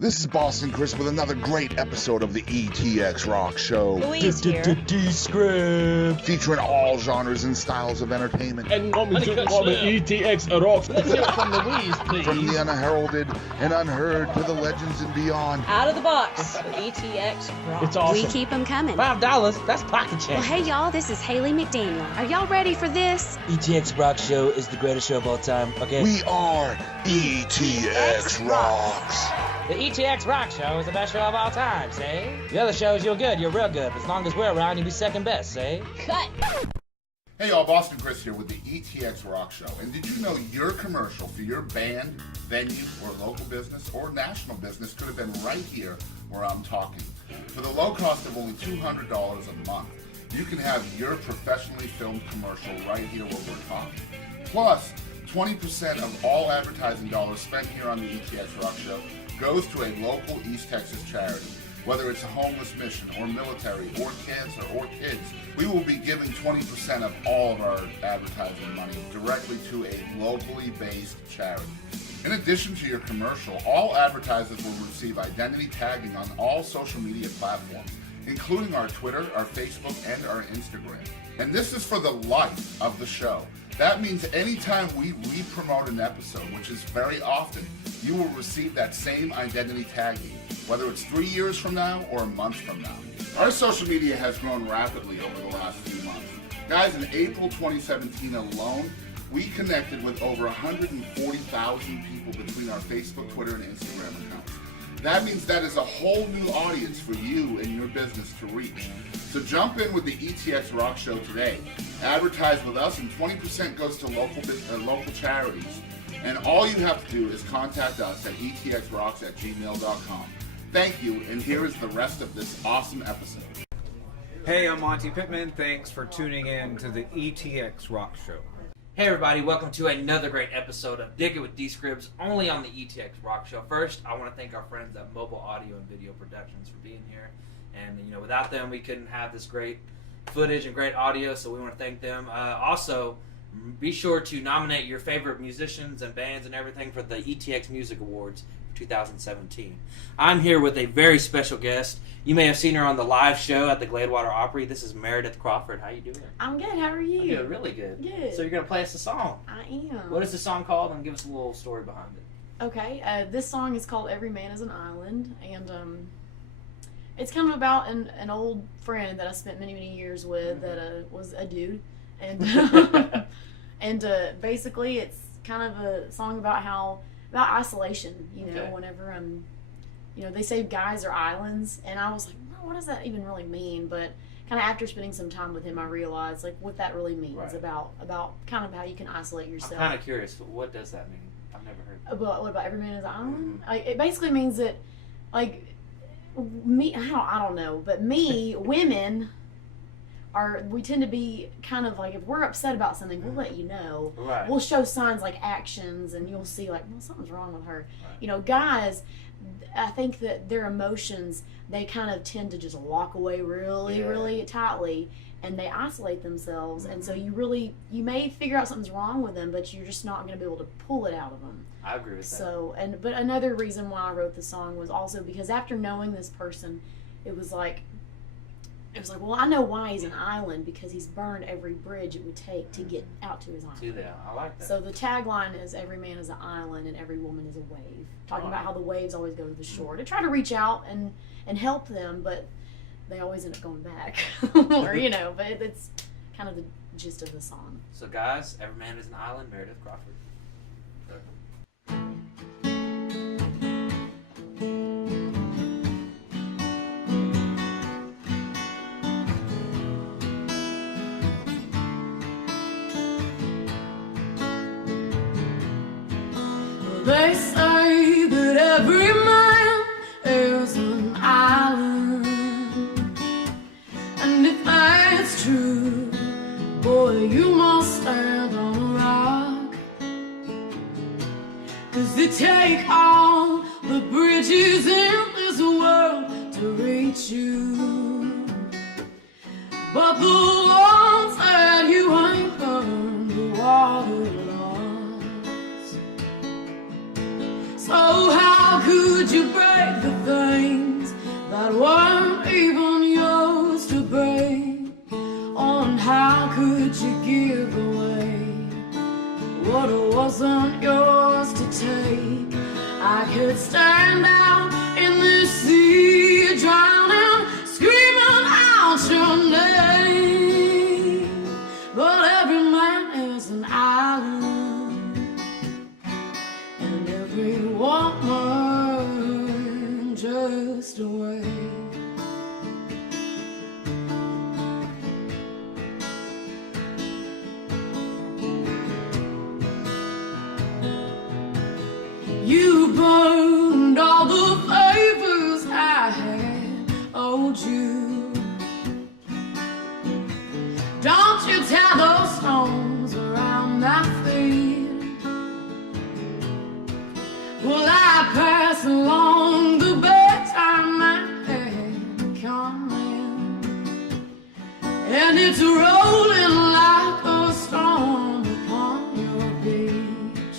This is Boston Chris with another great episode of the ETX ROCKS Show. Louise here. D Scribs. Featuring all genres and styles of entertainment. And coming to the ETX ROCKS. Let's hear it from Louise, please. From the unheralded and unheard to the legends and beyond. Out of the box with ETX ROCKS. It's awesome. We keep them coming. $5, that's pocket change. Well, hey, y'all, this is Haley McDaniel. Are y'all ready for this? ETX ROCKS Show is the greatest show of all time, okay? We are ETX ROCKS. The ETX ROCKS Show is the best show of all time, say? The other shows, you're good, you're real good. As long as we're around, you'll be second best, say? Cut. Hey y'all, Boston Chris here with the ETX ROCKS Show. And did you know your commercial for your band, venue, or local business, or national business could have been right here where I'm talking? For the low cost of only $200 a month, you can have your professionally filmed commercial right here where we're talking. Plus, 20% of all advertising dollars spent here on the ETX ROCKS Show goes to a local East Texas charity. Whether it's a homeless mission, or military, or cancer, or kids, we will be giving 20% of all of our advertising money directly to a locally based charity. In addition to your commercial, all advertisers will receive identity tagging on all social media platforms, including our Twitter, our Facebook, and our Instagram. And this is for the life of the show. That means anytime we re-promote an episode, which is very often, you will receive that same identity tagging, whether it's 3 years from now or a month from now. Our social media has grown rapidly over the last few months. Guys, in April 2017 alone, we connected with over 140,000 people between our Facebook, Twitter, and Instagram accounts. That means that is a whole new audience for you and your business to reach. So jump in with the ETX ROCKS Show today. Advertise with us, and 20% goes to local charities. And all you have to do is contact us at etxrocks@gmail.com. Thank you, and here is the rest of this awesome episode. Hey, I'm Monty Pittman. Thanks for tuning in to the ETX ROCKS Show. Hey everybody, welcome to another great episode of It With D Scribs, only on the ETX ROCKS Show. First, I want to thank our friends at Mobile Audio and Video Productions for being here. And, you know, without them, we couldn't have this great footage and great audio, so we want to thank them. Also, be sure to nominate your favorite musicians and bands and everything for the ETX Music Awards for 2017. I'm here with a very special guest. You may have seen her on the live show at the Gladewater Opry. This is Meredith Crawford. How you doing? I'm good. How are you? I'm doing really good. Good. So you're going to play us a song. I am. What is the song called? And give us a little story behind it. Okay. This song is called Every Man is an Island, and it's kind of about an old friend that I spent many, many years with that was a dude. And and basically it's kind of a song about isolation, you know, Okay. whenever you know, they say guys are islands, and I was like, well, what does that even really mean? But kind of after spending some time with him, I realized like what that really means Right. about kind of how you can isolate yourself. I'm kind of curious. What does that mean? I've never heard. What about every man is an island? Mm-hmm. Like, it basically means that, like, me, I don't know, but me, women we tend to be kind of like, if we're upset about something, we'll let you know. Right. We'll show signs like actions, and you'll see like, well, something's wrong with her. Right. You know, guys, I think that their emotions, they kind of tend to just lock away really tightly, and they isolate themselves. And so you may figure out something's wrong with them, but you're just not going to be able to pull it out of them. I agree with that. So, but another reason why I wrote the song was also because after knowing this person, it was like, well, I know why he's an island, because he's burned every bridge it would take to get out to his island. Do that. I like that. So the tagline is every man is an island and every woman is a wave. Talking about how the waves always go to the shore. To try to reach out and help them, but they always end up going back. Or, you know, but it's kind of the gist of the song. So guys, every man is an island. Meredith Crawford. They say that every man is an island, and if that's true, boy, you must stand on a rock. 'Cause they take all the bridges in this world to reach you, but the ones that you ain't burned, the water lost. So how could you break just away. You burned all the favors I had owed you. Don't you tie those stones around my feet. Will I pass along the bedtime I had coming? And it's rolling like a storm upon your beach.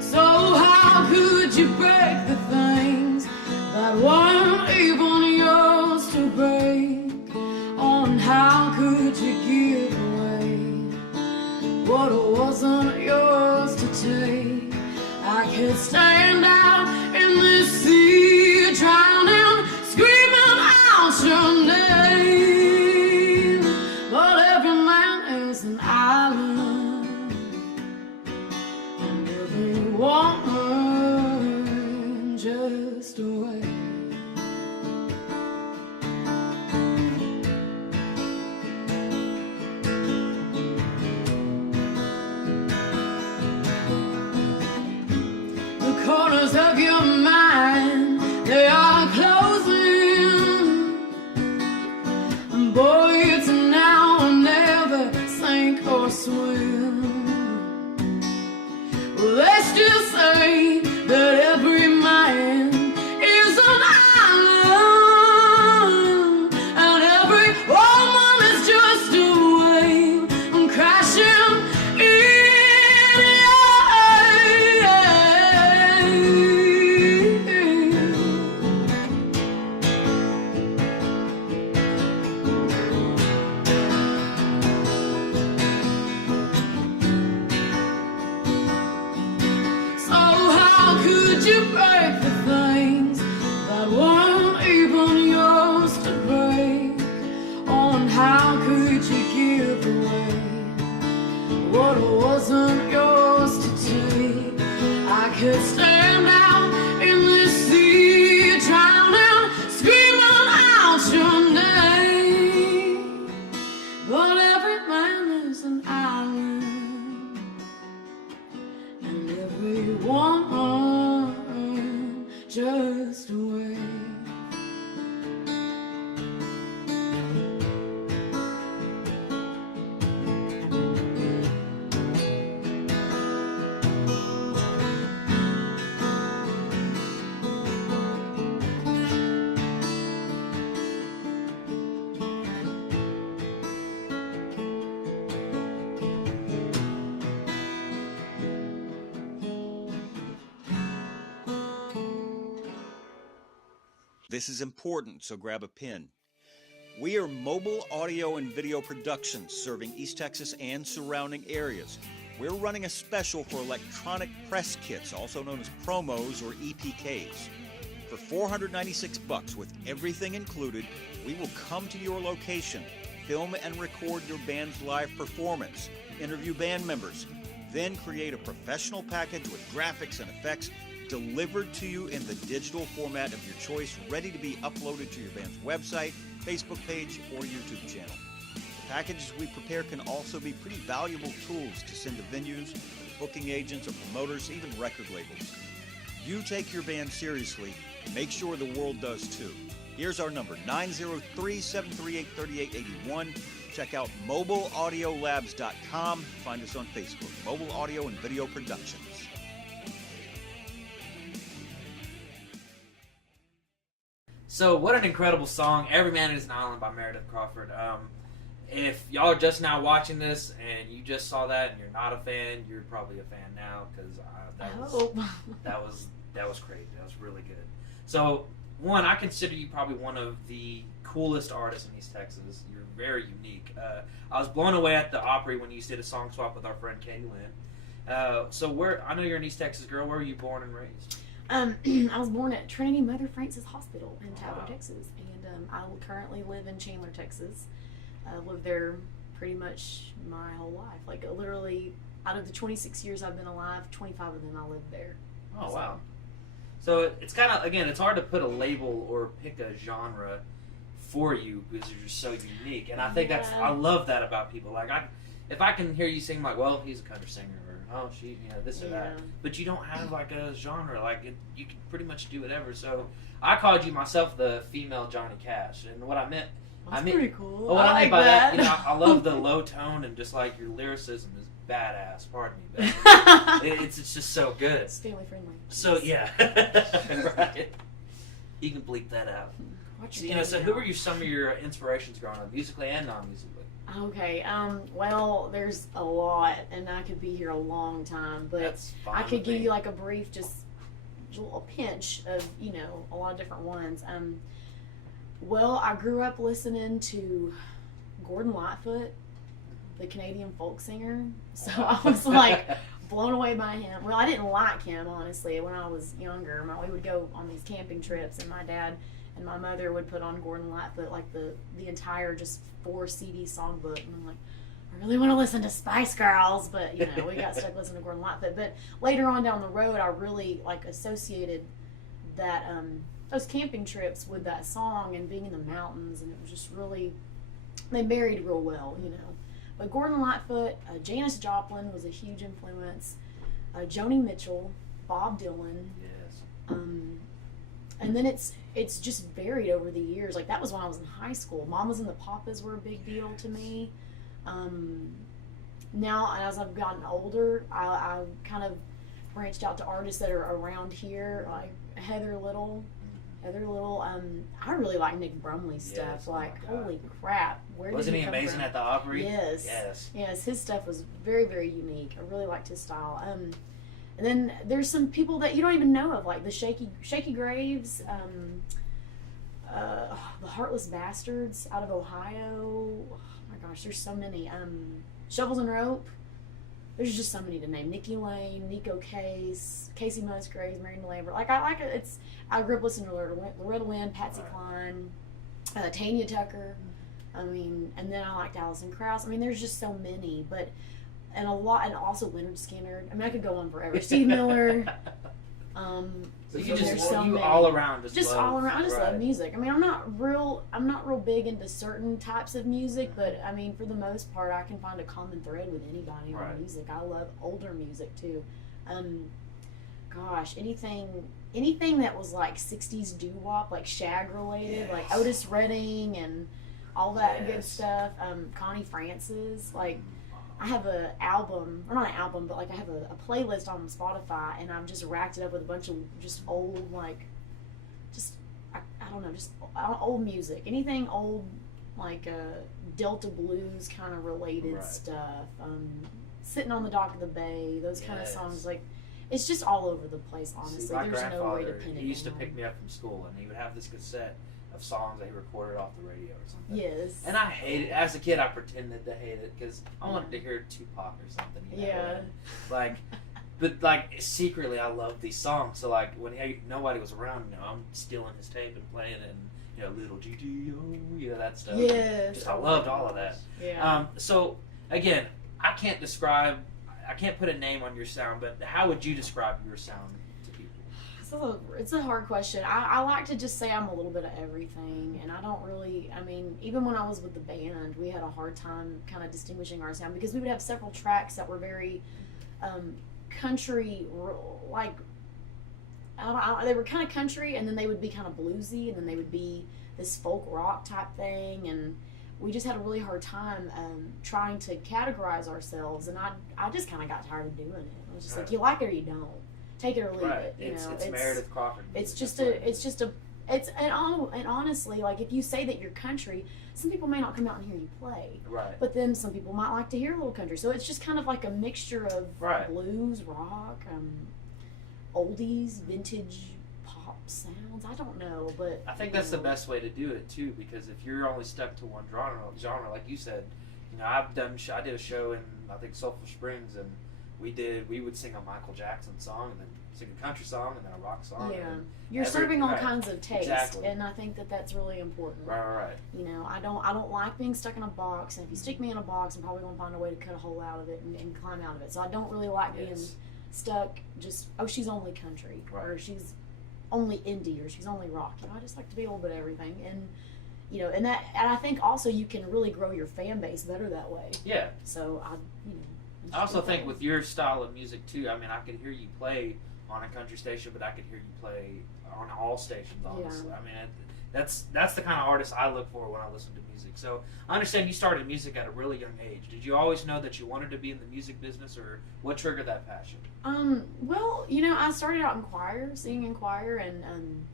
So how could you break the things that weren't even yours to break? On how could you give away what wasn't yours to take? I could stand out in this sea, drowning, screaming out your name. But every man is an island, and every woman just a wave. Corners of your mind, they are closing. And boy, it's now or never, sink or swim. Well, they still say that every man is an island, and every woman is just a wave crashing in. You break the things that weren't even yours to break. On how could you give away what wasn't yours to take? I could stand out in this sea, drowning, screaming out your name. But every man is an island, and every woman just away. This is important, so grab a pen. We are Mobile Audio and Video Productions, serving East Texas and surrounding areas. We're running a special for electronic press kits, also known as promos or EPKs. For $496 with everything included, we will come to your location, film and record your band's live performance, interview band members, then create a professional package with graphics and effects delivered to you in the digital format of your choice, ready to be uploaded to your band's website, Facebook page, or YouTube channel. The packages we prepare can also be pretty valuable tools to send to venues, booking agents, or promoters, even record labels. You take your band seriously, make sure the world does too. Here's our number, 903-738-3881. Check out mobileaudiolabs.com. Find us on Facebook, Mobile Audio and Video Productions. So, what an incredible song, Every Man is an Island by Meredith Crawford. If y'all are just now watching this and you just saw that and you're not a fan, you're probably a fan now, because that was crazy. That was really good. So, one, I consider you probably one of the coolest artists in East Texas. You're very unique. I was blown away at the Opry when you did a song swap with our friend Katie Lynn. So, I know you're an East Texas girl. Where were you born and raised? I was born at Trinity Mother Frances Hospital in Tyler, Texas, and I currently live in Chandler, Texas. I lived there pretty much my whole life. Like, literally, out of the 26 years I've been alive, 25 of them I lived there. Oh, wow. So it's kind of, again, it's hard to put a label or pick a genre for you because you're just so unique. And I think I love that about people. Like, if I can hear you sing, I'm like, well, he's a country singer, or oh, she, this or that. But you don't have like a genre. Like, you can pretty much do whatever. So I called you myself the female Johnny Cash, and what I meant. That's pretty cool. Well, what I meant by that, I love the low tone and just like your lyricism is badass. Pardon me, but it's just so good. It's family friendly. So yeah, right. You can bleep that out. So who were some of your inspirations growing up, musically and non-musically? Okay, well, there's a lot, and I could be here a long time, but I could give you like a brief, just a little pinch of, a lot of different ones. Well, I grew up listening to Gordon Lightfoot, the Canadian folk singer, so I was like blown away by him. Well, I didn't like him, honestly, when I was younger. We would go on these camping trips, and my dad and my mother would put on Gordon Lightfoot, like the entire just 4 CD songbook, and I'm like, I really want to listen to Spice Girls, but we got stuck listening to Gordon Lightfoot. But later on down the road, I really associated that those camping trips with that song and being in the mountains, and it was just really, they married real well, But Gordon Lightfoot, Janis Joplin was a huge influence, Joni Mitchell, Bob Dylan. Yes. And then it's just varied over the years. Like, that was when I was in high school. Mamas and the Papas were a big deal to me. Now, as I've gotten older, I kind of branched out to artists that are around here, like Heather Little. I really like Nick Brumley's stuff. Holy crap! Wasn't he amazing at the Opry? Yes. His stuff was very, very unique. I really liked his style. And then there's some people that you don't even know of, like the Shaky Graves, the Heartless Bastards out of Ohio. Oh my gosh, there's so many. Shovels and Rope. There's just so many to name. Nikki Lane, Nico Case, Casey Musgraves, Marion Lambert. I grew up listening to Loretta Lynn, Patsy Cline, Tanya Tucker. And then I liked Alison Krauss. There's just so many, and also Leonard Skinner. I could go on forever. Steve Miller. So you just all around all around. I just love music. I'm not real big into certain types of music, but for the most part, I can find a common thread with anybody on music. I love older music too. Gosh, anything that was like 60s doo-wop, like shag related, like Otis Redding and all that good stuff. Connie Francis, I have an album, or not an album, but I have a playlist on Spotify, and I've just racked it up with a bunch of just old, old music. Anything old, Delta blues kind of related stuff. Sitting on the Dock of the Bay, those kind of songs. It's just all over the place, honestly. See, my There's no way to grandfather, pin it he used to down. pick me up from school, and he would have this cassette of songs that he recorded off the radio or something. Yes. And I hated it. As a kid, I pretended to hate it because I wanted to hear Tupac or something. But secretly, I loved these songs. So when nobody was around, I'm stealing his tape and playing it, and little GTO, that stuff. Yes. I loved all of that. Yeah. So again, I can't put a name on your sound, but how would you describe your sound to people? It's a hard question. I like to just say I'm a little bit of everything, and I don't really, even when I was with the band, we had a hard time kind of distinguishing our sound because we would have several tracks that were very country, they were kind of country, and then they would be kind of bluesy, and then they would be this folk rock type thing, and we just had a really hard time trying to categorize ourselves, and I just kind of got tired of doing it. I was just like, you like it or you don't. Take it or leave it. It's Meredith Crawford. And honestly, if you say that you're country, some people may not come out and hear you play. Right. But then some people might like to hear a little country. So it's just kind of like a mixture of blues, rock, oldies, vintage pop sounds. I don't know, but I think that's the best way to do it too, because if you're only stuck to one genre, like you said, I did a show in I think Sulphur Springs, and we would sing a Michael Jackson song and then sing a country song and then a rock song. Yeah, you're serving all kinds of taste, and I think that that's really important. Right. I don't like being stuck in a box, and if you stick me in a box, I'm probably gonna find a way to cut a hole out of it and climb out of it. So I don't really like being stuck. Just she's only country, or she's only indie or she's only rock. I just like to be a little bit of everything. And and I think also you can really grow your fan base better that way. Yeah. So I also think with your style of music too. I mean, I could hear you play on a country station, but I could hear you play on all stations. Honestly, I mean, that's the kind of artist I look for when I listen to music. So I understand you started music at a really young age. Did you always know that you wanted to be in the music business, or what triggered that passion? Well, I started out in choir, singing in choir, and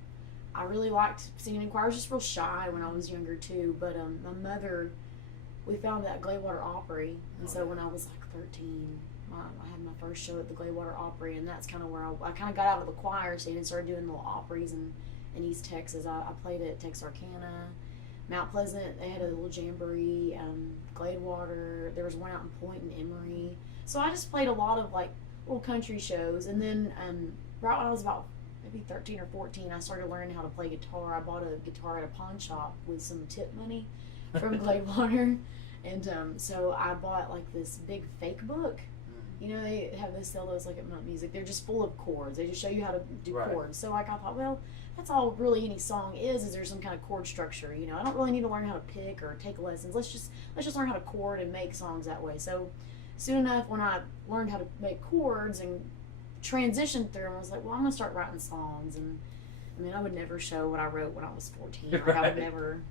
I really liked singing in choir. I was just real shy when I was younger too. But my mother, we found that Glaywater Opry, and so when I was like 13, I had my first show at the Glaywater Opry, and that's kind of where I kind of got out of the choir scene and started doing little operas in East Texas. I played at Texarkana, Mount Pleasant. They had a little jamboree. Gladewater. There was one out in Point and Emory. So I just played a lot of like little country shows, and then right when I was about maybe 13 or 14, I started learning how to play guitar. I bought a guitar at a pawn shop with some tip money from Gladewater, and so I bought like this big fake book. They have this, sell those like at Mount Music. They're just full of chords. They just show you how to do chords. So like I thought, well, that's all really any song is there some kind of chord structure. I don't really need to learn how to pick or take lessons. Let's just learn how to chord and make songs that way. So soon enough, when I learned how to make chords and transitioned through them, I was like, well, I'm gonna start writing songs. And I mean, I would never show what I wrote when I was 14. Like I would never.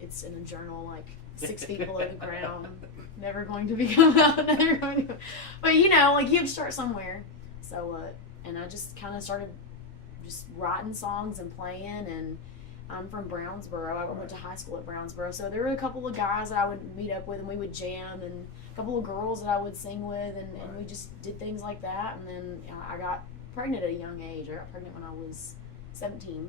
It's in a journal like 6 feet below the ground. Never going to become out. Never going to. But like you have to start somewhere. So and I just kind of started just writing songs and playing. And I'm from Brownsboro. I went to high school at Brownsboro. So there were a couple of guys that I would meet up with, and we would jam, and a couple of girls that I would sing with, and we just did things like that. And then I got pregnant at a young age. I got pregnant when I was 17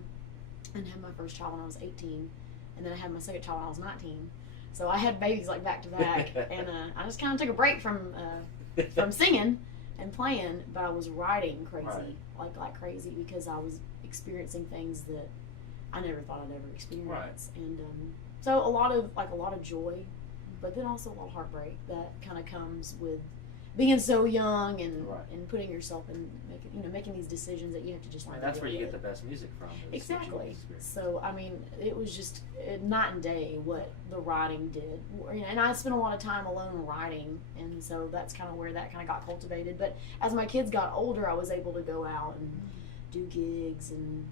and had my first child when I was 18. And then I had my second child when I was 19. So I had babies like back to back. And I just kind of took a break from singing and playing, but I was writing crazy, like crazy, because I was experiencing things that I never thought I'd ever experience. And so a lot of joy, but then also a lot of heartbreak that kind of comes with being so young and putting yourself in making these decisions that you have to just learn. And that's where you get the best music from. Exactly. So I mean, it was just night and day what the writing did. And I spent a lot of time alone writing, and so that's kind of where that kind of got cultivated. But as my kids got older, I was able to go out and do gigs and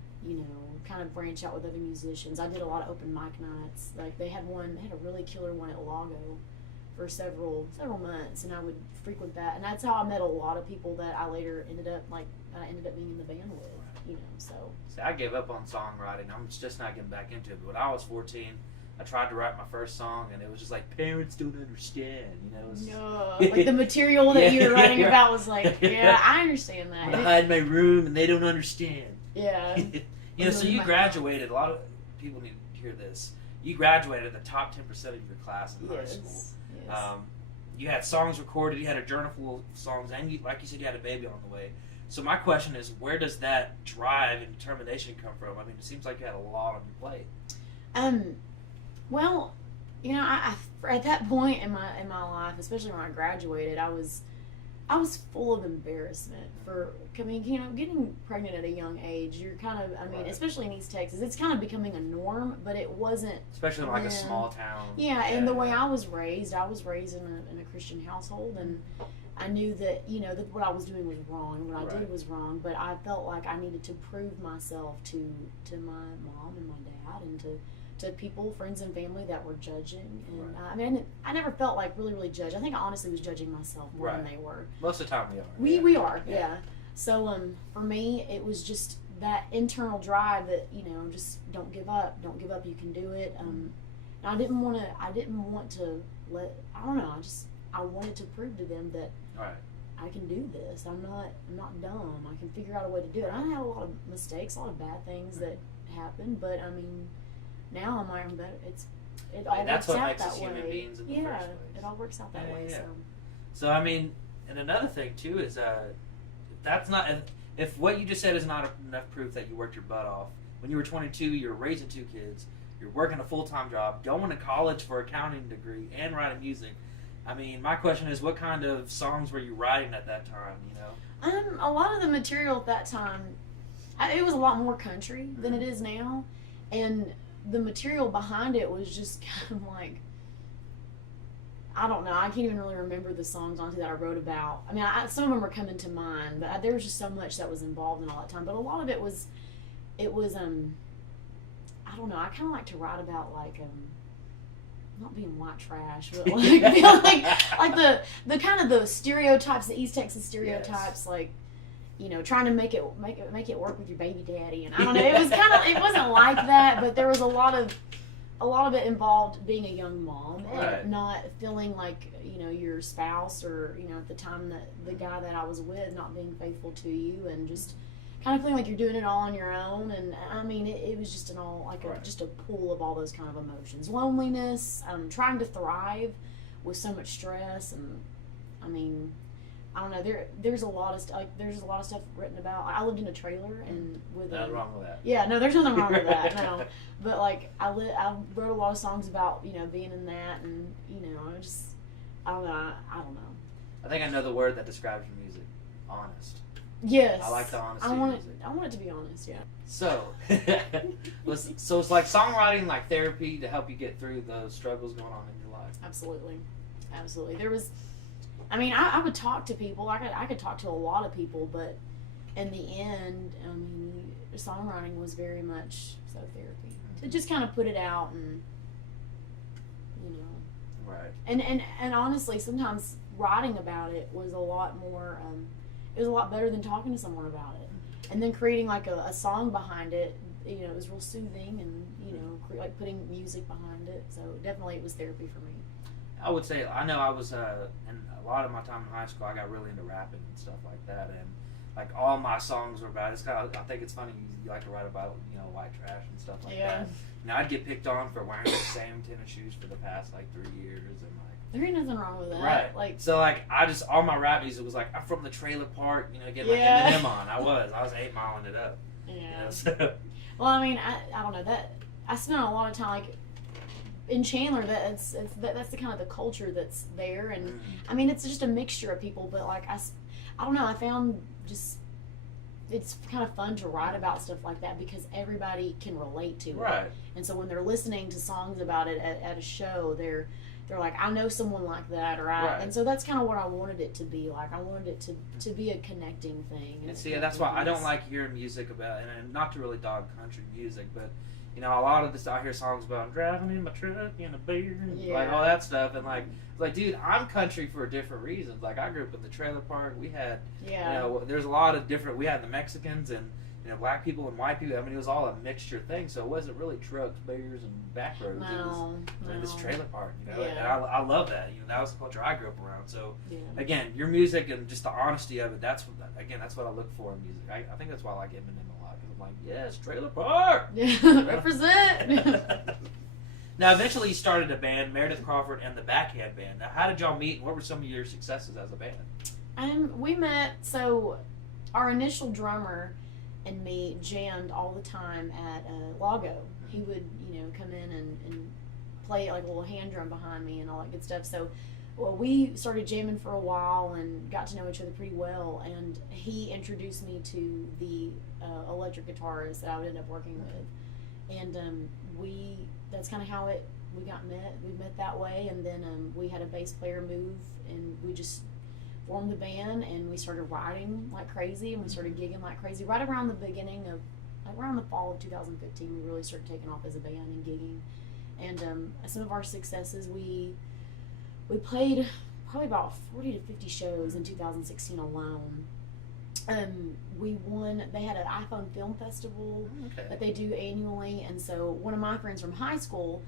kind of branch out with other musicians. I did a lot of open mic nights. Like they had a really killer one at Lago for several months, and I would frequent that, and that's how I met a lot of people that I later ended up being in the band with. So see, I gave up on songwriting. I'm just not getting back into it. But when I was 14, I tried to write my first song, and it was just like, parents don't understand. No, like the material that you were writing about was like, I understand that. I hide in my room, and they don't understand. Yeah. So you graduated. A lot of people need to hear this. You graduated the top 10% of your class in high school. Yes. You had songs recorded, you had a journal full of songs, and like you said, you had a baby on the way. So my question is, where does that drive and determination come from? I mean, it seems like you had a lot on your plate. Well, I at that point in my life, especially when I graduated, I was full of embarrassment for getting pregnant at a young age. You're kind of, especially in East Texas, it's kind of becoming a norm, but it wasn't. Especially in like a small town. Yeah, and the way I was raised in a Christian household, and I knew that, that what I was doing was wrong, and what I did was wrong, but I felt like I needed to prove myself to my mom and my dad, and to people, friends and family that were judging. And I never felt like really judged. I think I honestly was judging myself more than they were. Most of the time we are. We are, yeah. So for me, it was just that internal drive that, just don't give up, you can do it. And I didn't want to I wanted to prove to them that I can do this. I'm not dumb. I can figure out a way to do it. I had a lot of mistakes, a lot of bad things that happened, but now I'm like, it all that's works what out makes that us human way. beings in the first place. It all works out that way. Yeah. So I mean, and another thing too is if what you just said is not enough proof that you worked your butt off. When you were 22, you were raising 2 kids, you're working a full-time job, going to college for an accounting degree, and writing music. I mean, my question is, what kind of songs were you writing at that time? A lot of the material at that time, it was a lot more country than it is now, and the material behind it was just kind of like, I don't know. I can't even really remember the songs that I wrote about. I mean, some of them are coming to mind, but there was just so much that was involved in all that time. But a lot of it was, I don't know. I kind of like to write about like, not being white trash, but like, like the kind of the stereotypes, the East Texas stereotypes, like, you know, trying to make it work with your baby daddy, and I don't know. It was it wasn't like that, but there was a lot of it involved being a young mom and not feeling like, you know, your spouse or, you know, at the time that the guy that I was with not being faithful to you, and just kind of feeling like you're doing it all on your own. And I mean, it was just just a pool of all those kind of emotions, loneliness, trying to thrive with so much stress, and I mean, I don't know. There's a lot of stuff. There's a lot of stuff written about. I lived in a trailer, and with nothing wrong with that. Yeah, no, there's nothing wrong with that. No, but like I wrote a lot of songs about, you know, being in that, and you know, I don't know. I think I know the word that describes your music. Honest. Yes. I like the honesty. I want it to be honest. Yeah. So, so it's like songwriting, like therapy to help you get through those struggles going on in your life. Absolutely. There was. I mean, I would talk to people. I could talk to a lot of people, but in the end, I mean, songwriting was very much so therapy. To just kind of put it out, and you know, right. And honestly, sometimes writing about it was a lot more. It was a lot better than talking to someone about it, and then creating like a song behind it. You know, it was real soothing, and you know, like putting music behind it. So definitely, it was therapy for me. I would say, I know I was, in a lot of my time in high school, I got really into rapping and stuff like that, and like all my songs were about, it's kind of, I think it's funny you like to write about, you know, white trash and stuff like that. You know, I'd get picked on for wearing the same tennis shoes for the past like 3 years, and like, there ain't nothing wrong with that. Right. Like, so like, all my rap music was like, I'm from the trailer park, you know, getting like Eminem on. I was 8 miling it up. Yeah. You know, so. Well, I mean, I don't know, that I spent a lot of time like in Chandler. That's the kind of the culture that's there, and I mean, it's just a mixture of people. But like I don't know. I found just it's kind of fun to write about stuff like that because everybody can relate to it. Right. And so when they're listening to songs about it at a show, they're like, I know someone like that, or and so that's kind of what I wanted it to be like. I wanted it to be a connecting thing. And see, that's why I don't like hearing music about, and not to really dog country music, but you know, a lot of this I hear songs about I'm driving in my truck in a beer, and like all that stuff, and like dude, I'm country for different reasons. Like I grew up in the trailer park. We had, you know, there's a lot of different. We had the Mexicans and, you know, black people and white people. I mean, it was all a mixture thing. So it wasn't really trucks, beers, and back roads. It was this trailer park, you know. And I love that. You know, that was the culture I grew up around. So again, your music and just the honesty of it. That's what I look for in music. I think that's why I like Eminem a lot, because I'm like, yes, trailer park. Yeah, represent. Now, eventually, you started a band, Meredith Crawford and the Backhand Band. Now, how did y'all meet, and what were some of your successes as a band? We met. So our initial drummer and me jammed all the time at Lago. He would, you know, come in and play like a little hand drum behind me and all that good stuff. So, well, we started jamming for a while and got to know each other pretty well. And he introduced me to the electric guitarist that I would end up working with. And that's kind of how we got met. We met that way, and then we had a bass player move, and we just formed the band, and we started writing like crazy, and we started gigging like crazy. Right around the beginning of, like around the fall of 2015, we really started taking off as a band and gigging. And some of our successes, we played probably about 40 to 50 shows in 2016 alone. We won. They had an iPhone Film Festival that they do annually, and so one of my friends from high school,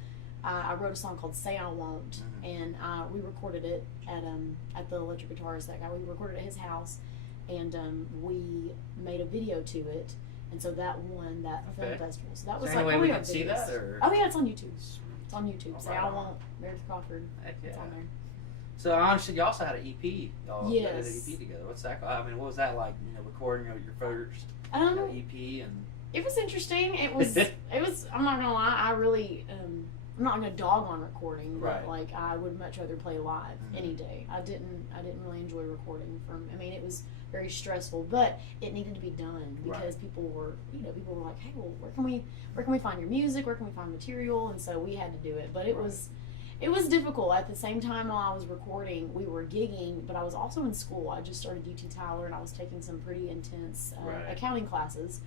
I wrote a song called "Say I Won't," and we recorded it at the electric guitarist. That guy, we recorded it at his house, and we made a video to it, and so that won that film festival. So that was like, any way we can see that, or? Oh yeah, it's on YouTube. It's on YouTube. Say I Won't, Meredith Crawford. It's on there. So I understand you also had an EP. Y'all did an Yes. EP together. What's that? I mean, what was that like? You know, recording your first EP and. It was interesting. It was. I'm not gonna lie. I really. I'm not gonna dog on recording, but Right. like I would much rather play live Mhm. any day. I didn't really enjoy recording. I mean, it was very stressful, but it needed to be done because people were like, hey, well, where can we find your music? Where can we find material? And so we had to do it. But it was difficult. At the same time, while I was recording, we were gigging, but I was also in school. I just started UT Tyler, and I was taking some pretty intense accounting classes.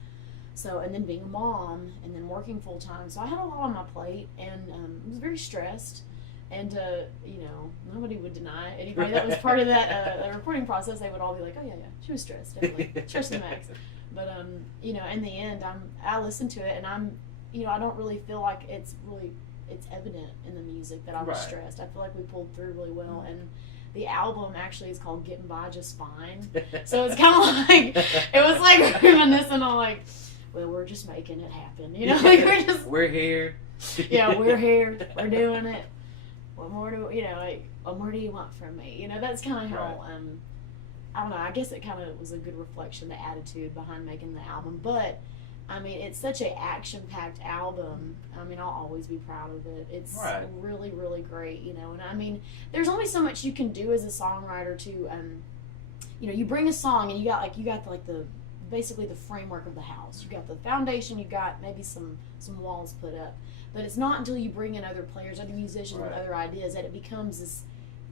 So, and then being a mom, and then working full time. So I had a lot on my plate, and I was very stressed. And, nobody would deny it. Anybody that was part of that recording process, they would all be like, oh, yeah, she was stressed, definitely. Stressed to the max. But, in the end, I listened to it, and I don't really feel like it's evident in the music that I was stressed. I feel like we pulled through really well, and the album actually is called Getting By Just Fine. So it's kind of like, it was like reminiscent on like, well, we're just making it happen, like we're here. Yeah, we're here, we're doing it. What more do you want from me? That's kind of how I don't know. I guess it kind of was a good reflection, the attitude behind making the album. But I mean, it's such an action-packed album. I mean, I'll always be proud of it. It's really, really great, And I mean, there's only so much you can do as a songwriter to, you bring a song and you got basically the framework of the house. You got the foundation. You got maybe some walls put up. But it's not until you bring in other players, other musicians with other ideas that it becomes this.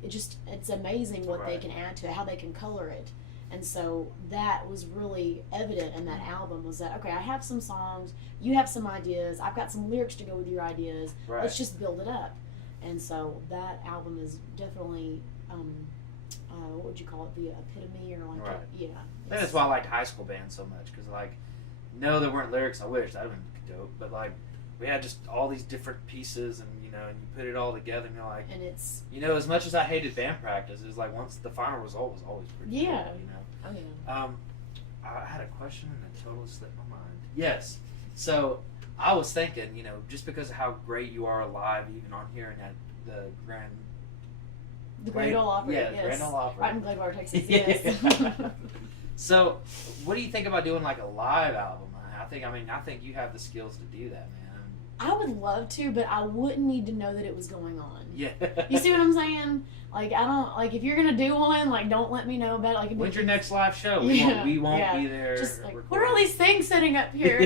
It's amazing what they can add to it, how they can color it. And so that was really evident in that album, was that, okay, I have some songs, you have some ideas, I've got some lyrics to go with your ideas, let's just build it up. And so that album is definitely, what would you call it, the epitome or like, I think that's why I liked high school band so much, because no, there weren't lyrics, I wish, that would have been dope, but we had just all these different pieces, and and you put it all together, and you're like, and it's, as much as I hated band practice, it was like once the final result was always pretty cool, Oh, yeah. I had a question and it totally slipped my mind. Yes. So I was thinking, just because of how great you are live, even on here and at the Great Ole Opry. Yeah, yes. Grand Ole Opry. Right in Glenbar, Texas. Yes. So, what do you think about doing like a live album? I think you have the skills to do that, man. I would love to, but I wouldn't need to know that it was going on. Yeah. You see what I'm saying? Like, I don't, if you're gonna do one, don't let me know about it. When's your next live show? We won't be there. Just what are all these things sitting up here?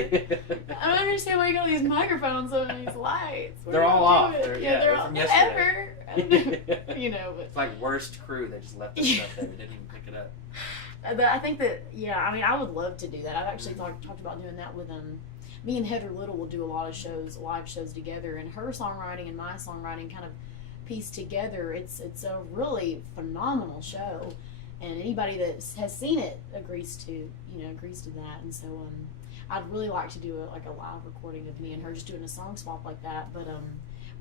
I don't understand why you got these microphones and these lights. They're all off. They're all from whatever. yesterday. But it's like worst crew. They just left their stuff there. They didn't even pick it up. But I think that, I would love to do that. I've actually talked about doing that with me and Heather Little will do a lot of live shows together, and her songwriting and my songwriting kind of pieced together. It's a really phenomenal show, and anybody that has seen it agrees to that. And so I'd really like to do a live recording of me and her just doing a song swap like that. But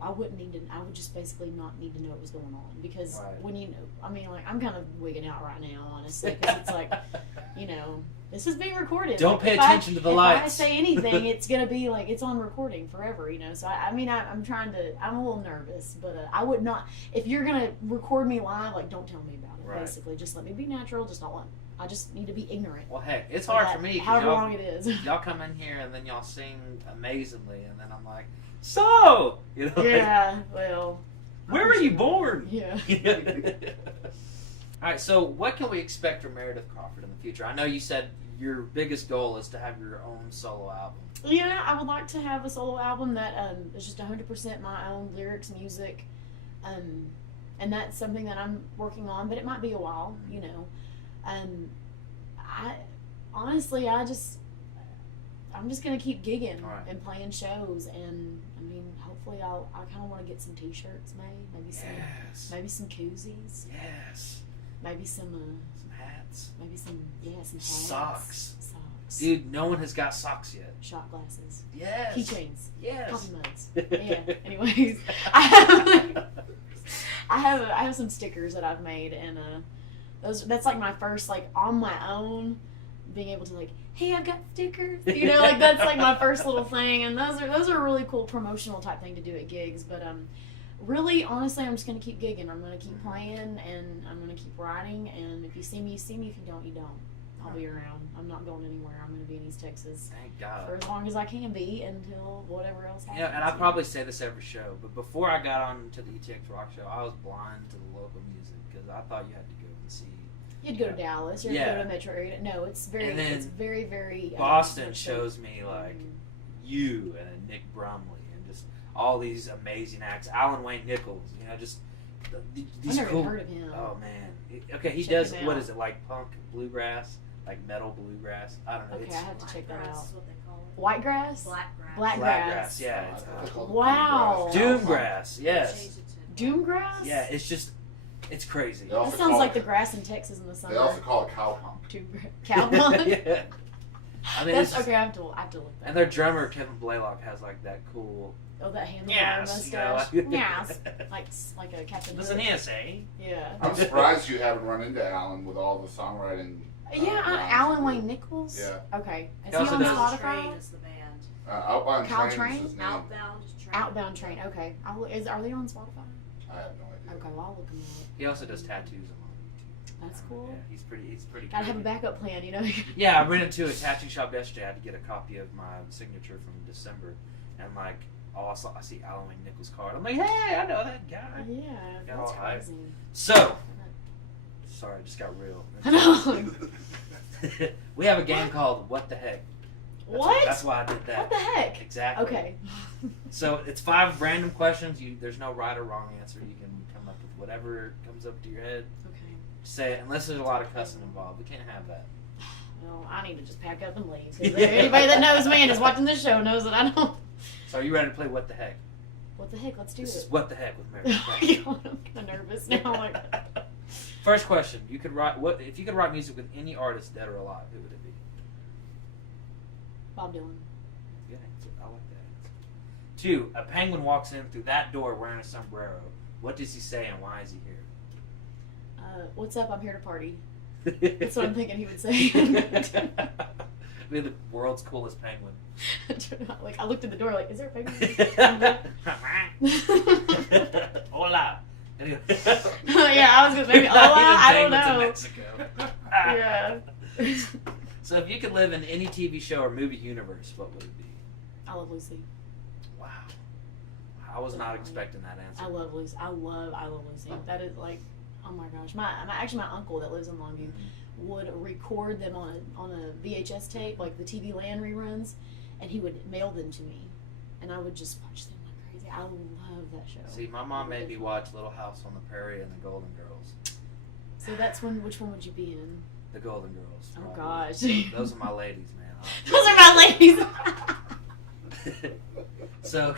I wouldn't need to. I would just basically not need to know what was going on, because when I'm kind of wigging out right now, honestly, because it's like, this is being recorded. Don't pay attention to the lights. If I say anything, it's gonna be like it's on recording forever, So I'm a little nervous, but I would not. If you're gonna record me live, don't tell me about it. Basically, just let me be natural. I just need to be ignorant. Well, heck, it's hard for me. However long it is. Y'all come in here and then y'all sing amazingly, and then I'm like, so Yeah. Well. Where were you born? Yeah. All right, so what can we expect from Meredith Crawford in the future? I know you said your biggest goal is to have your own solo album. Yeah, I would like to have a solo album that is just 100% my own lyrics, music, and that's something that I'm working on, but it might be a while, I'm just gonna keep gigging and playing shows, and hopefully I kind of want to get some T-shirts made, maybe some koozies, maybe some hats, some hats, socks. Dude, no one has got socks yet. Shot glasses, keychains, coffee mugs. Anyways, I have some stickers that I've made, and that's like my first on my own being able to hey, I've got stickers, that's like my first little thing, and those are a really cool promotional type thing to do at gigs. But really, honestly, I'm just gonna keep gigging. I'm gonna keep playing, and I'm gonna keep writing. And if you see me, you see me. If you don't, you don't. I'll be around. I'm not going anywhere. I'm going to be in East Texas Thank God. for as long as I can be until whatever else happens. Yeah, and I probably say this every show, but before I got on to the ETX Rock Show, I was blind to the local music because I thought you had to go and see. You'd go to Dallas or Yeah. go to a metro area. No, it's very, And then it's very, very. Boston shows me like you and Nick Brumley and just all these amazing acts. Alan Wayne Nichols, you know, just these I've never cool. heard of him. Oh man, okay, he Check does. him What out. is it like? Punk bluegrass, like metal bluegrass. I don't know. Okay, It's I have to check that Grass out. is what they call it. Whitegrass? Blackgrass. Blackgrass. yeah. It's, I call it Wow. Doomgrass. They Yes. changed it to Doomgrass? Yeah, it's just, it's crazy. They also That sounds call like it- the grass in Texas in the summer. They also call it cowpunk. Cowpunk? Yeah. I mean, That's it's just, okay. I have to look that and their up. drummer Kevin Blaylock has like that cool. Oh, that handlebar Yes, you know, mustache. like- Yes. Like a Captain Listen Hook. here, say. Yeah. I'm surprised you haven't run into Alan with all the songwriting. Yeah, rounds Alan you Wayne do. Nichols? Yeah. Okay. Is He he also on does- Spotify? Train is the band. Outbound Cow Train Train? is his name. Outbound Train. Outbound Train. Okay. Are they on Spotify? I have no idea. Okay, well, I'll look them up. He also does tattoos on YouTube. That's cool. Yeah, he's pretty. Gotta have a creative. backup plan, you know? Yeah, I went into a tattoo shop yesterday. I had to get a copy of my signature from December, and like, I see Alan Wayne Nichols' card. I'm like, hey, I know that guy. Yeah, Got that's all hyped. crazy. So, sorry, I just got real. I know. We have a game called What the Heck. What? That's why I did that. What the heck? Exactly. Okay. So it's 5 random questions. There's no right or wrong answer. You can come up with whatever comes up to your head. Okay. Say it, unless there's a lot of cussing involved. We can't have that. Well, I need to just pack up and leave. 'Cause anybody that knows me and is watching this show knows that I don't. So are you ready to play What the Heck? What the heck? Let's do This it. is What the Heck with Meredith Oh Crawford. my God, I'm kind of nervous now. Like, First question: You could write what if you could write music with any artist, dead or alive? Who would it be? Bob Dylan. Good answer. I like that answer. 2: A penguin walks in through that door wearing a sombrero. What does he say and why is he What's up? I'm here to party. here? That's what I'm thinking he would say. Be the world's coolest penguin. Like I looked at the door, like, is there a penguin? Hola. Yeah, I was gonna maybe. Oh, I don't Penguins in know. Mexico. Yeah. So if you could live in any TV show or movie universe, what would it be? I love Lucy. Wow. I was not expecting that answer. I love Lucy. I love Lucy. That is like, oh my gosh. Actually my uncle that lives in Longview would record them on a VHS tape, like the TV Land reruns, and he would mail them to me, and I would just watch them like crazy. I love that show. See, my mom made me watch Little House on the Prairie and The Golden Girls. So that's which one would you be in? The Golden Girls. Oh probably. gosh. Those are my ladies, man. Those are my ladies. So,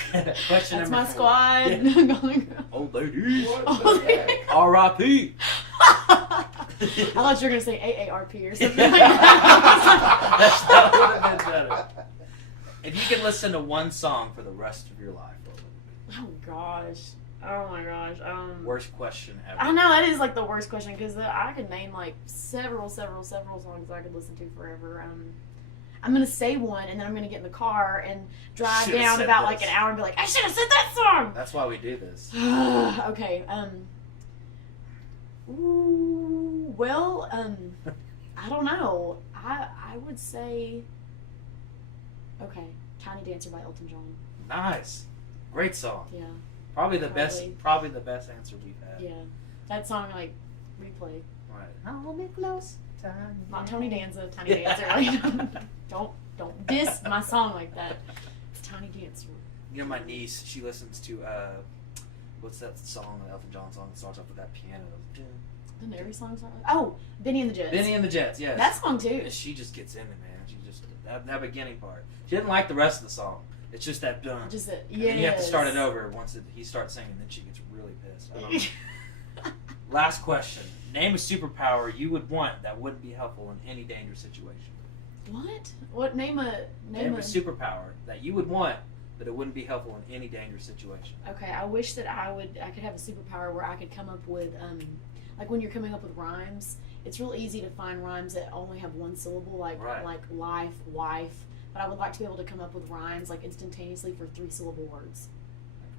question That's number my 4. squad. Yeah. Old ladies. Old ladies. R.I.P. I thought you were gonna say AARP or something like that. That would have been better. If you could listen to one song for the rest of your life, what would it Oh gosh. Oh my gosh. be? Worst question ever. I know that is like the worst question because I could name like several songs I could listen to forever. I'm gonna say one and then I'm gonna get in the car and drive Should've down said about this. like an hour and be like, I should have said that song. That's why we do this. Okay. Ooh. Well. I don't know. I would say. Okay. Tiny Dancer by Elton John. Nice. Great song. Yeah. Probably the best answer we've had. Yeah. That song like replay. Right. Hold me close. Not Tony Danza, Tiny Dancer. Like, don't diss my song like that. It's Tiny Dancer. You know, my niece, she listens to what's that song, the Elton John song that starts off with that piano? Doesn't every song start like Oh, Benny and the Jets. Benny and the Jets, yes. That song too. And she just gets in it, man. She just that beginning part. She didn't like the rest of the song. It's just that done. Just that. And then you have to start it over once he starts singing. Then she gets really pissed. I don't know. Last question. Name a superpower you would want that wouldn't be helpful in any dangerous situation. What? What? Name a superpower that you would want, but it wouldn't be helpful in any dangerous situation. Okay, I wish that I could have a superpower where I could come up with like when you're coming up with rhymes, it's real easy to find rhymes that only have one syllable, like Right. like life, wife. But I would like to be able to come up with rhymes like instantaneously for 3-syllable words.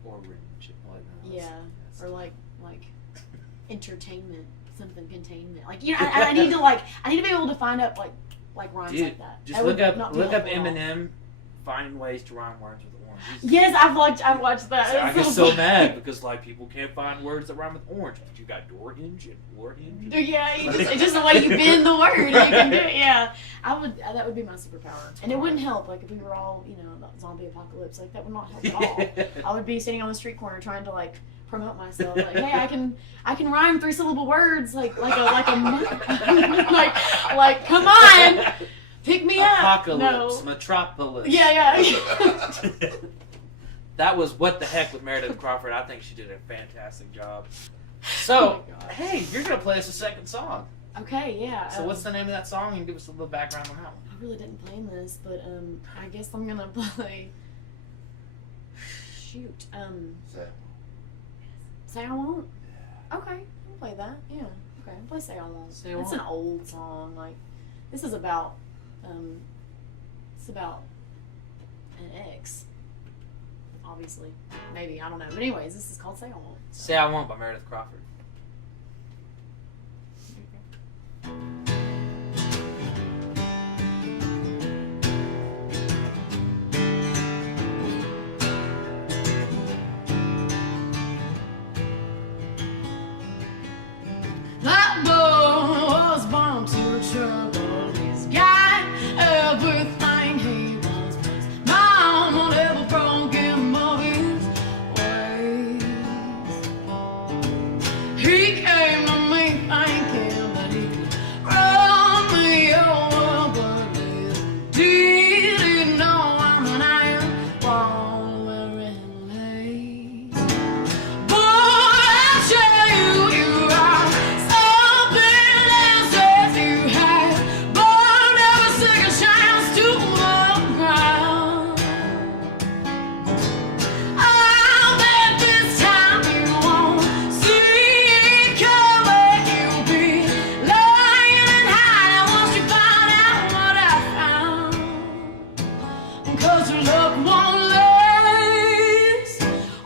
Or written shit like that. Yeah, or like entertainment something containment. Like, you know, I need to be able to find up like rhymes Dude, like that. just That look would not up be helpful at all. Eminem finding ways to rhyme words with orange. Yes, I've watched that. So I It's get so so funny. mad because like people can't find words that rhyme with orange, but you got door hinge and war hinge. Yeah, it's just the way you bend the word. You can do it. Yeah, that would be my superpower, and it wouldn't help. Like if we were all, you know, zombie apocalypse, like that would not help at all. I would be sitting on the street corner trying to like promote myself. Like, hey, I can rhyme 3-syllable words. Like like come on, pick me up. Apocalypse, No. Metropolis. Yeah. That was What the Heck with Meredith Crawford. I think she did a fantastic job. So, hey, you're going to play us a second song. Okay, yeah. So what's the name of that song? You can give us a little background on that one. I really didn't plan this, but I guess I'm gonna play. Shoot. Say I Won't. Okay, I'll play that. Yeah. Okay, I'll play Say I Won't. Say I It's Won't. an old song. Like this is about it's about an ex. Obviously, maybe I don't know. But anyways, this is called Say I Won't. Say I Won't by Meredith Crawford. That boy was born to trouble. He's got everything he wants. His mama never broke him of his ways. He came to me thinking that he could run me over, but little did he know I'm an iron wandering lace. Boy, I tell you, you are something else that you have, but never took a chance to walk around. I bet this time you won't see it coming. You'll be lying and hiding once you find out what I found. 'Cause your luck won't last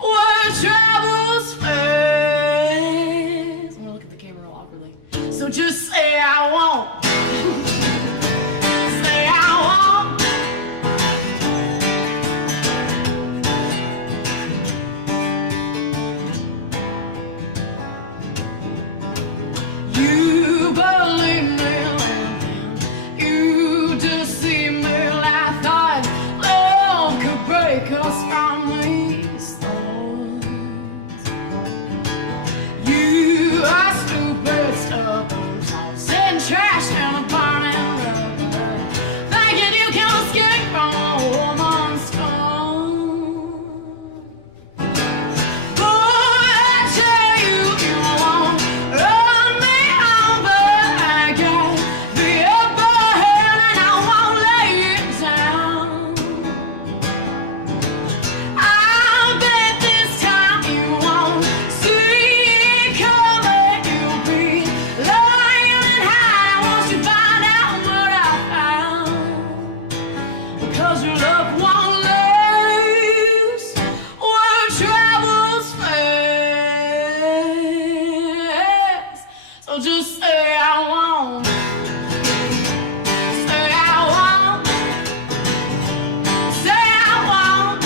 where travels fast. I'm gonna look at the camera real awkwardly. So just say I won't. Say I won't. You believe me, and you deceive me. I thought love could break us from these thorns. You are stupid, stubborn, tossing trash down a burning road, thinking you can escape from a woman's scorn. Boy, I tell you, you won't run me over. I got the upper hand and I won't lay it down. I bet this time you won't see it coming. You'll be lying and hiding once you find out what I found. 'Cause your luck won't last where travels fast. So just say I won't. Say I won't. Say I won't.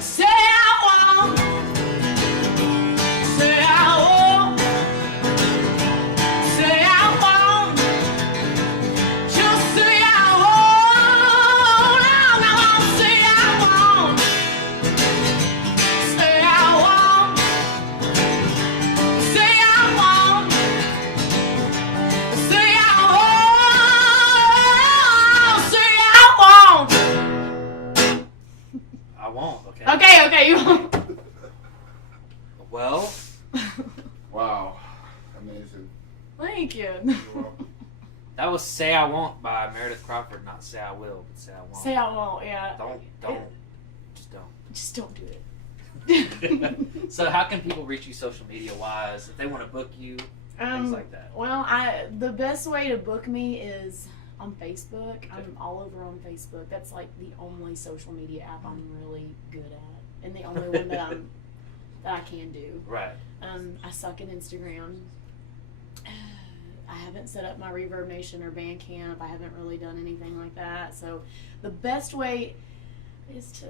Say I won't. Say I won't. Say I won't. Just say I won't. No, I won't. Say I won't. Say I won't. Say I won't. Say I won't. Say I won't. I won't, okay? Okay, you won't. Well, Wow. Amazing. Thank you. that was Say I Won't by Meredith Crawford, not Say I Will, but Say I Won't. Say I won't. Yeah. Don't. Just don't. Just don't do it. So how can people reach you social media wise if they want to book you, things like that? Well, the best way to book me is on Facebook. I'm all over on Facebook. That's like the only social media app I'm really good at, and the only one that I can do. Right. I suck at Instagram. I haven't set up my Reverb Nation or Bandcamp. I haven't really done anything like that. So the best way is to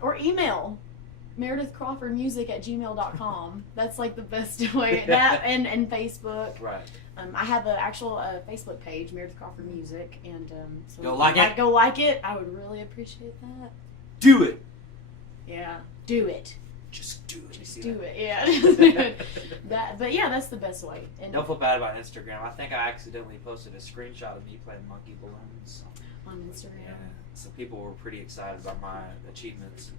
or email Meredith Crawford music at gmail.com. That's like the best way. That and Facebook. Right. I have an actual Facebook page, Meredith Crawford Music, and so go like it. Go like it. I would really appreciate that. Do it. Yeah, do it. Just do it. Just do it. Yeah. But yeah, that's the best way. And don't feel bad about Instagram. I think I accidentally posted a screenshot of me playing Monkey Balloons on Instagram. Yeah. So people were pretty excited about my achievements.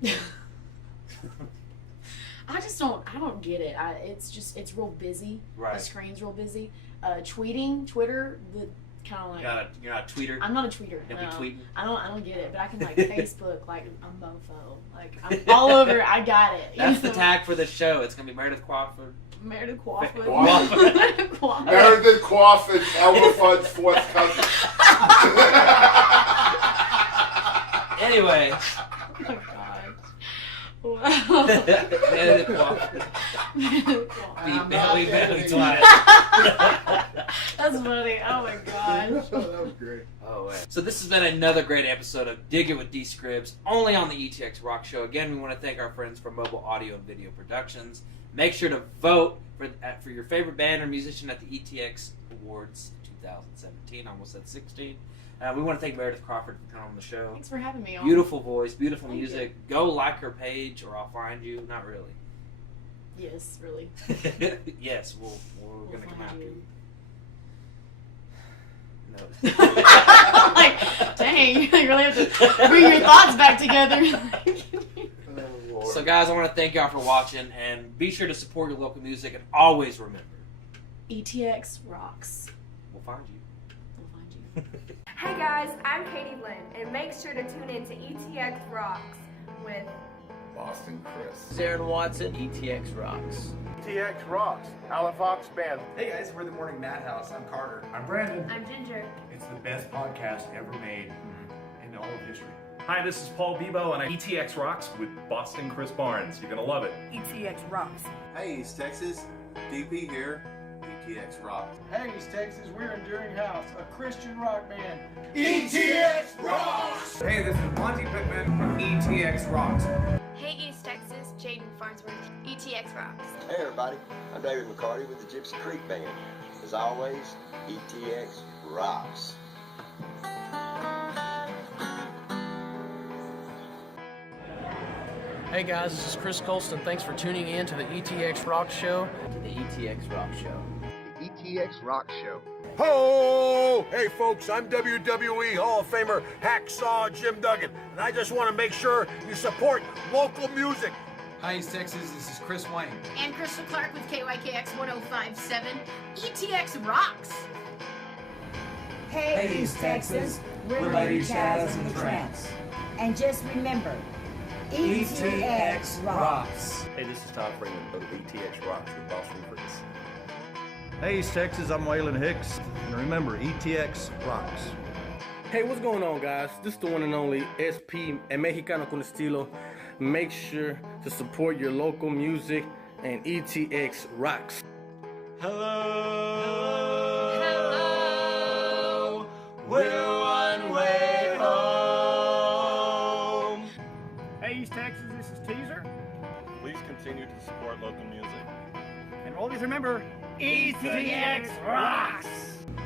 I don't get it. It's real busy. Right. The screen's real busy. Twitter, the kind of like. You're not a tweeter. I'm not a tweeter. Don't no. be tweeting. I don't get it, but I can like Facebook like I'm mofo. Like I'm all over. I got it. That's the tag for the show. It's gonna be Meredith Crawford. Meredith Crawford. Meredith Crawford, Elmer Fudd's fourth cousin. Anyway. Oh my God. Wow. Meredith Crawford. That's funny. Oh my gosh. That was great. Oh, wait. So this has been another great episode of Dig It With D Scribs, only on the ETX ROCKS Show. Again, we want to thank our friends from Mobile Audio and Video Productions. Make sure to vote for your favorite band or musician at the ETX Awards 2017. Almost at 16. We want to thank Meredith Crawford for coming on the show. Thanks for having me on. Beautiful voice, beautiful Thank music. You. Go like her page or I'll find you. Not really. Yes, really. Yes, we're going to come after you. No. Like, dang, you really have to bring your thoughts back together. So guys, I want to thank y'all for watching, and be sure to support your local music, and always remember, ETX rocks. We'll find you. Hey guys, I'm Katie Lynn, and make sure to tune in to ETX Rocks with Boston Chris. Aaron Watson, ETX Rocks. ETX Rocks, Alan Fox Band. Hey guys, we're the Morning Madhouse. I'm Carter. I'm Brandon. I'm Ginger. It's the best podcast ever made in all of history. Hi, this is Paul Bebo, and I'm ETX Rocks with Boston Chris Barnes. You're gonna love it. ETX Rocks. Hey, East Texas. DP here. ETX Rocks. Hey, East Texas, we're Enduring House, a Christian rock band. ETX Rocks! Hey, this is Monty Pittman from ETX Rocks. Hey, East Texas, Jaden Farnsworth, ETX Rocks. Hey everybody, I'm David McCarty with the Gypsy Creek Band. As always, ETX rocks. Hey guys, this is Chris Colston. Thanks for tuning in to the ETX ROCKS Show. To the ETX ROCKS Show. The ETX ROCKS Show. Ho! Hey folks, I'm WWE Hall of Famer Hacksaw Jim Duggan, and I just want to make sure you support local music. Hi, East Texas. This is Chris Wayne. And Crystal Clark with KYKX 1057. ETX Rocks! Hey, East Texas, we're Lady Chaz and the Tramps. And just remember, ETX rocks. Hey, this is Tom Freeman of ETX Rocks with Boston Chris. Hey, East Texas, I'm Waylon Hicks, and remember, ETX rocks. Hey, what's going on, guys? This is the one and only SP and Mexicano con Estilo. Make sure to support your local music, and ETX rocks. Hello, we're one way home. Hey, East Texas, this is Teaser. Please continue to support local music. And always remember, ETX rocks!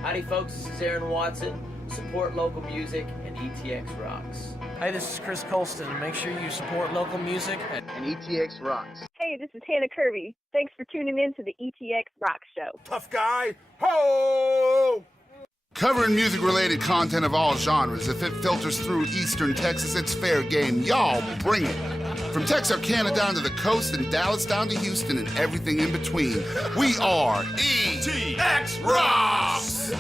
Howdy folks, this is Aaron Watson. Support local music and ETX rocks. Hey, this is Chris Colston. Make sure you support local music and ETX rocks. Hey, this is Hannah Kirby. Thanks for tuning in to the ETX ROCKS Show. Tough guy, ho! Covering music-related content of all genres. If it filters through Eastern Texas, it's fair game. Y'all bring it. From Texarkana down to the coast and Dallas down to Houston and everything in between. We are ETX Rocks!